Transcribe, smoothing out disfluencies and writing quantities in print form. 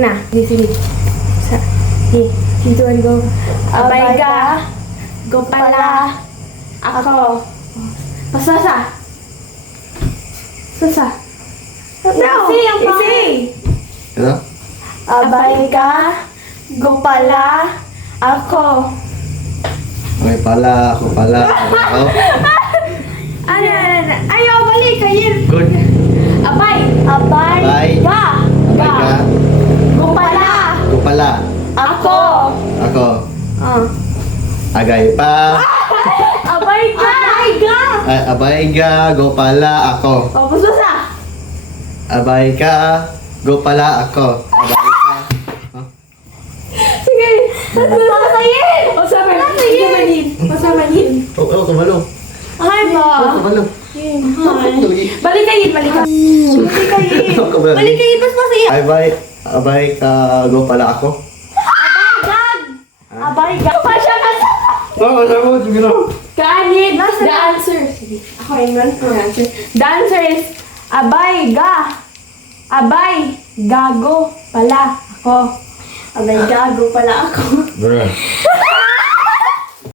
Sige na. Sige. Sige. Dito go. Abay ka. Go pala. Ako. Pasasa. Sasa. No. Easy. Ano? Abay ka. Go pala. Ako. Okay pala, ako pala. Ako. Ano? Ayaw, balik. Kayin. Good. Abay. Abay. Abay. Ka. Abay ka. Go pala. Ako pala. Ako. Ako. Ah. Agay pa. Abay ka. Abay ka. Ay, abay ka, go pala ako. O, pasasa. Abay ka, go pala ako. Abay ka. Huh? Sige. Pasayin. Pasayin. Pasayin. Oh, kabalo. Ay ba? Oh, kabalo. Balik kayin. Balik kayin. Kabalo. Balik kayin. Pas pasayin. Abay ka, go pala ako. Abay ka. Pasya ka sa... Oh, ano mo? Sige na. Kanin. The answer. Sige. Ako yung answer. The answer is abay ga. Abay gago pala ako. Abay gago pala ako. Bruh.